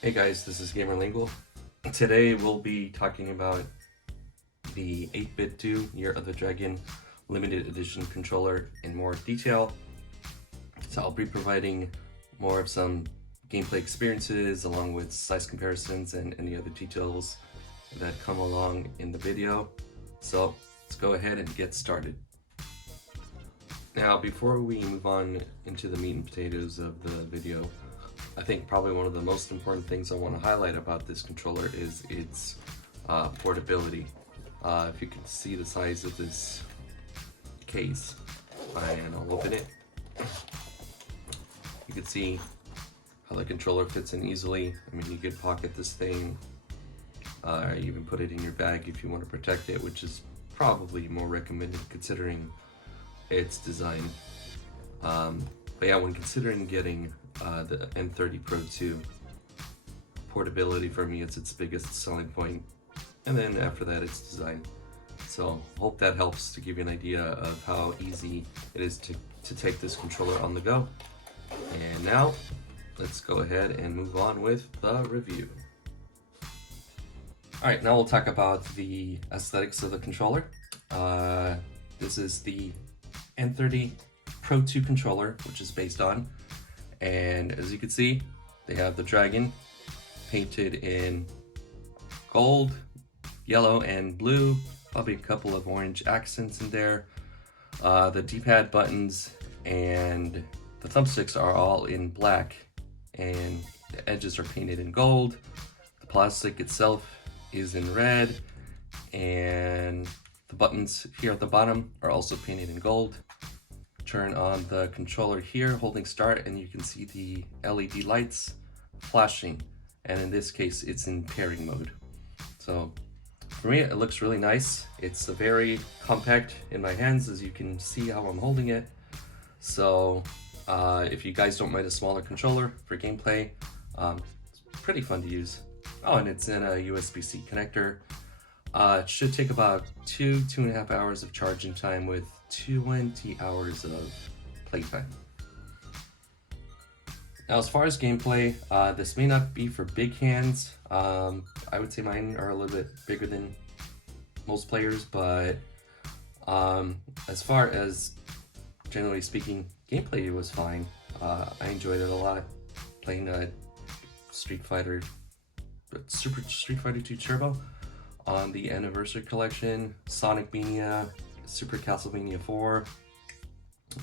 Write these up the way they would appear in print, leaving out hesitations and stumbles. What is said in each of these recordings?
Hey guys, this is GamerLingual. Today we'll be talking about the 8bitdo Year of the Dragon limited edition controller in more detail. So I'll be providing more of some gameplay experiences along with size comparisons and any other details that come along in the video. So let's go ahead and get started. Now, before we move on into the meat and potatoes of the video, I think probably one of the most important things I want to highlight about this controller is its portability. If you can see the size of this case, and I'll open it, you can see how the controller fits in easily. I mean, you could pocket this thing, or even put it in your bag if you want to protect it, which is probably more recommended considering its design. But yeah, when considering getting the N30 Pro 2, portability for me is its biggest selling point, and then after that it's design. So hope that helps to give you an idea of how easy it is to take this controller on the go. And now let's go ahead and move on with the review. Alright, now we'll talk about the aesthetics of the controller. This is the N30 Pro 2 controller, which is based on, and as you can see, they have the dragon painted in gold, yellow, and blue, probably a couple of orange accents in there. The D-pad buttons and the thumbsticks are all in black, and the edges are painted in gold. The plastic itself is in red, and the buttons here at the bottom are also painted in gold. Turn on the controller here, holding start, and you can see the LED lights flashing, and in this case it's in pairing mode. So for me it looks really nice. It's very compact in my hands, as you can see how I'm holding it. So if you guys don't mind a smaller controller for gameplay, it's pretty fun to use. Oh, and it's in a USB-C connector. It should take about 2.5 hours of charging time with 20 hours of playtime. Now, as far as gameplay, this may not be for big hands. I would say mine are a little bit bigger than most players, but as far as generally speaking, gameplay was fine. I enjoyed it a lot, playing Super Street Fighter 2 Turbo on the Anniversary Collection, Sonic Mania, Super Castlevania 4.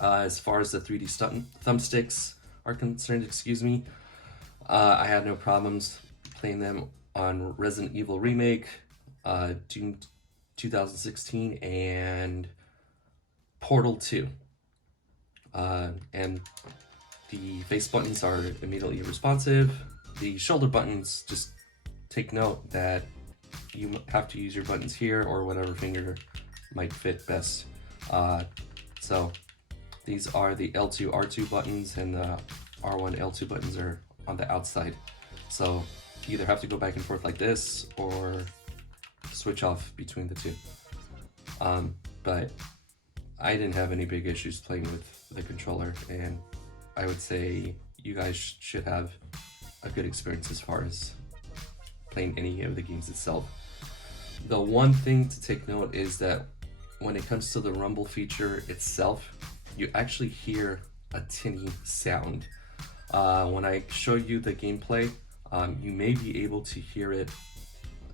As far as the 3D thumbsticks are concerned, I had no problems playing them on Resident Evil Remake, Doom 2016, and Portal 2. And the face buttons are immediately responsive. The shoulder buttons, just take note that you have to use your buttons here or whatever finger might fit best. So these are the L2, R2 buttons, and the R1, L2 buttons are on the outside. So you either have to go back and forth like this or switch off between the two. But I didn't have any big issues playing with the controller, and I would say you guys should have a good experience as far as playing any of the games itself. The one thing to take note is that when it comes to the rumble feature itself, you actually hear a tinny sound. When I show you the gameplay, you may be able to hear it,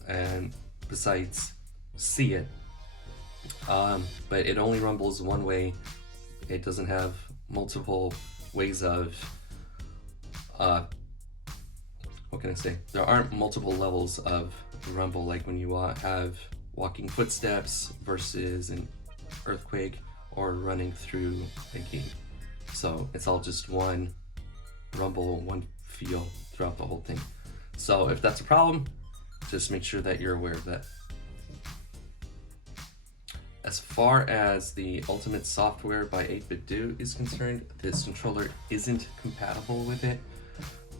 and besides see it, but it only rumbles one way. It doesn't have multiple ways of what can I say? There aren't multiple levels of rumble like when you have walking footsteps versus an earthquake or running through a game. So it's all just one rumble, one feel throughout the whole thing. So if that's a problem, just make sure that you're aware of that. As far as the ultimate software by 8bitdo is concerned, this controller isn't compatible with it,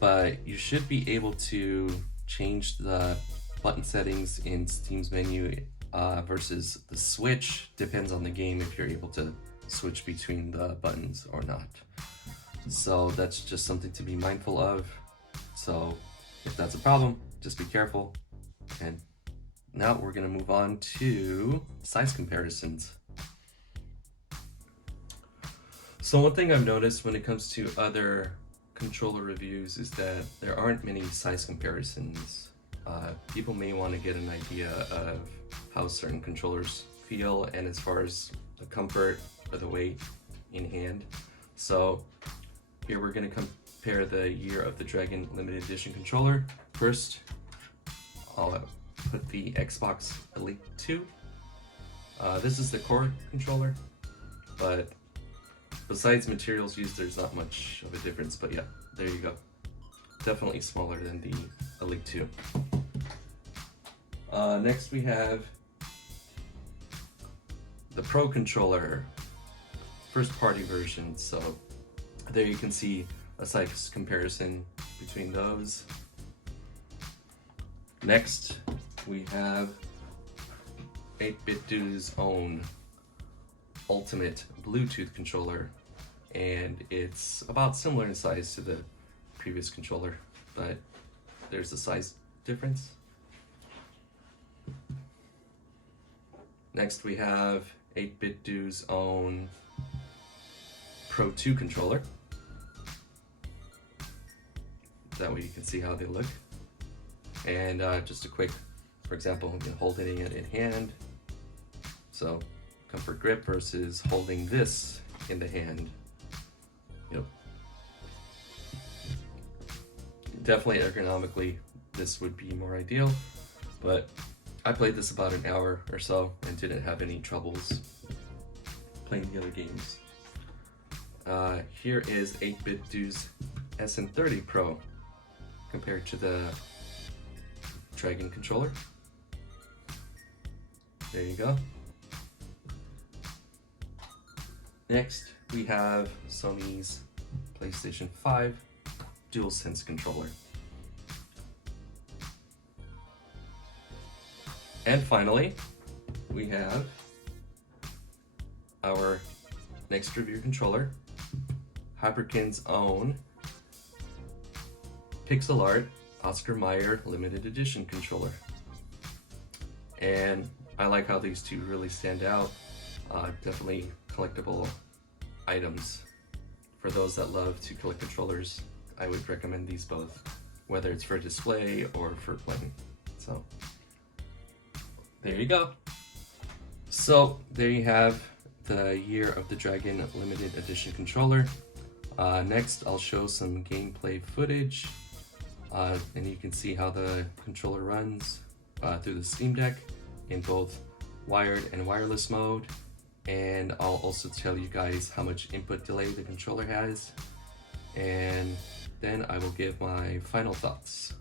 but you should be able to change the button settings in Steam's menu versus the Switch. Depends on the game if you're able to switch between the buttons or not. So that's just something to be mindful of. So If that's a problem, just be careful. And now we're gonna move on to size comparisons. So one thing I've noticed when it comes to other controller reviews is that there aren't many size comparisons. People may want to get an idea of how certain controllers feel and as far as the comfort or the weight in hand. So here we're going to compare the Year of the Dragon limited edition controller. First, I'll put the Xbox Elite 2. This is the core controller, but besides materials used, there's not much of a difference, but yeah, there you go. Definitely smaller than the Elite 2. Next we have the Pro controller, first party version. So there you can see a size comparison between those. Next we have 8bitdo's own ultimate Bluetooth controller, and it's about similar in size to the previous controller, but there's a size difference. Next we have 8bitdo's own Pro 2 controller. That way you can see how they look. And just a quick, for example, holding it in hand. So comfort grip versus holding this in the hand. Yep. Definitely ergonomically, this would be more ideal, but I played this about an hour or so and didn't have any troubles playing the other games. Here is 8bitdo's N30 Pro compared to the Dragon controller. There you go. Next, we have Sony's PlayStation 5 DualSense controller. And finally, we have our next review controller, Hyperkin's own pixel art Oscar Mayer limited edition controller. And I like how these two really stand out. Definitely collectible items. For those that love to collect controllers, I would recommend these both, whether it's for display or for playing. So there you go. So there you have the Year of the Dragon limited edition controller. Next I'll show some gameplay footage, and you can see how the controller runs through the Steam Deck in both wired and wireless mode. And I'll also tell you guys how much input delay the controller has, and then I will give my final thoughts.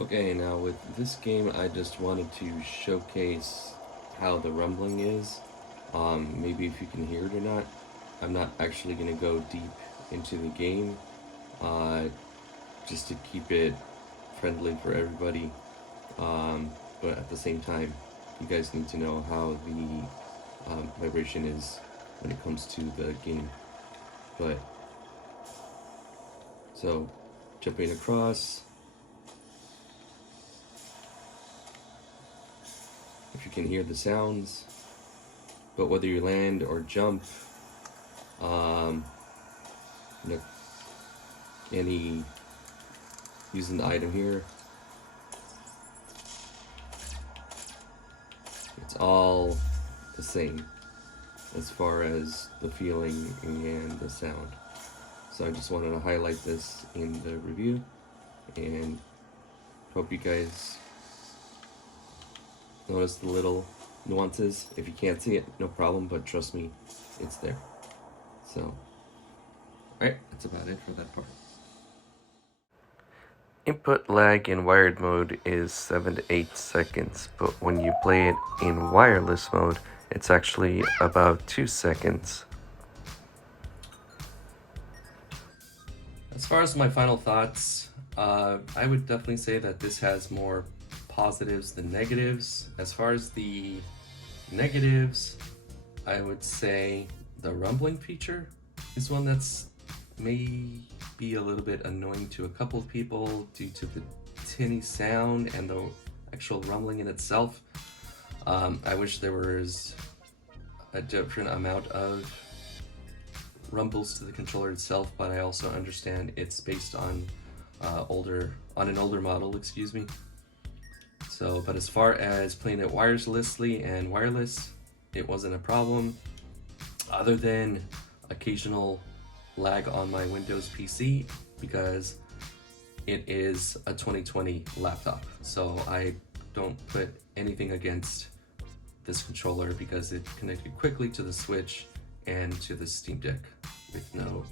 Okay, now with this game, I just wanted to showcase how the rumbling is. Maybe if you can hear it or not. I'm not actually going to go deep into the game, just to keep it friendly for everybody. But at the same time, you guys need to know how the vibration is when it comes to the game. But, so, jumping across. If you can hear the sounds, but whether you land or jump, any using the item here, it's all the same as far as the feeling and the sound. So I just wanted to highlight this in the review, and hope you guys notice the little nuances. If you can't see it, no problem, but trust me, it's there. So, alright, that's about it for that part. Input lag in wired mode is 7 to 8 seconds, but when you play it in wireless mode, it's actually about 2 seconds. As far as my final thoughts, I would definitely say that this has more positives than negatives. As far as the negatives, I would say the rumbling feature is one that's may be a little bit annoying to a couple of people due to the tinny sound and the actual rumbling in itself. I wish there was a different amount of rumbles to the controller itself, but I also understand it's based on an older model, excuse me. So, but as far as playing it wirelessly and wireless, it wasn't a problem, other than occasional lag on my Windows PC because it is a 2020 laptop. So I don't put anything against this controller because it connected quickly to the Switch and to the Steam Deck with no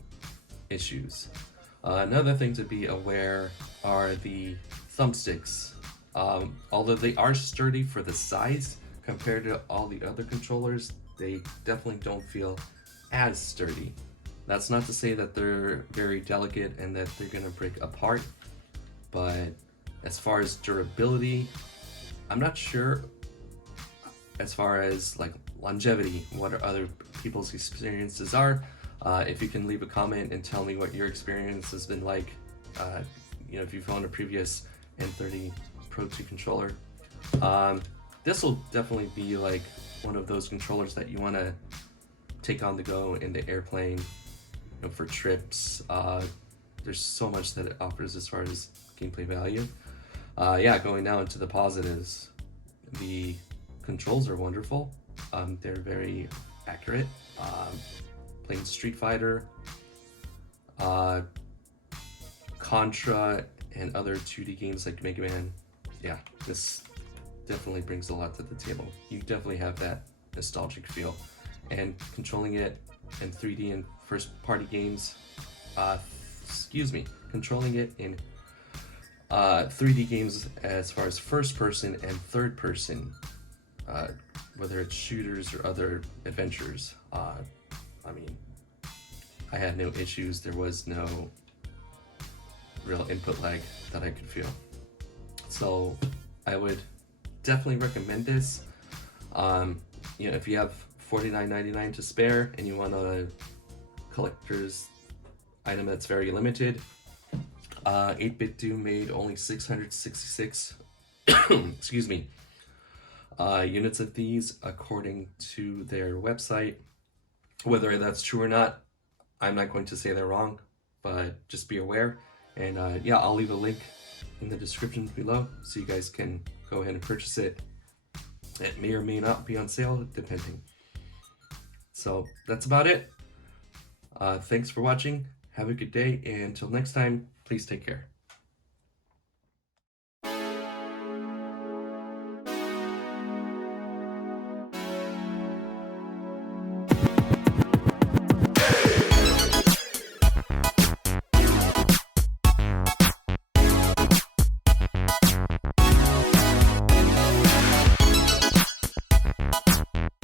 issues. Another thing to be aware are the thumbsticks. Although they are sturdy for the size compared to all the other controllers, they definitely don't feel as sturdy. That's not to say that they're very delicate and that they're gonna break apart, but as far as durability, I'm not sure. As far as like longevity, what are other people's experiences are. If you can leave a comment and tell me what your experience has been like, if you've owned a previous N30 Pro 2 controller. This will definitely be like one of those controllers that you want to take on the go in the airplane, for trips. There's so much that it offers as far as gameplay value. Going now into the positives, the controls are wonderful. They're very accurate. Playing Street Fighter, Contra, and other 2D games like Mega Man, this definitely brings a lot to the table. You definitely have that nostalgic feel. And controlling it in 3D and first-party games, controlling it in 3D games as far as first-person and third-person, whether it's shooters or other adventures, I had no issues. There was no real input lag that I could feel. So I would definitely recommend this. If you have $49.99 to spare and you want a collector's item that's very limited, 8bitdo made only 666 units of these according to their website. Whether that's true or not, I'm not going to say they're wrong, but just be aware. And I'll leave a link in the description below so you guys can go ahead and purchase it. It may or may not be on sale, depending. So that's about it. Thanks for watching. Have a good day, and until next time, please take care.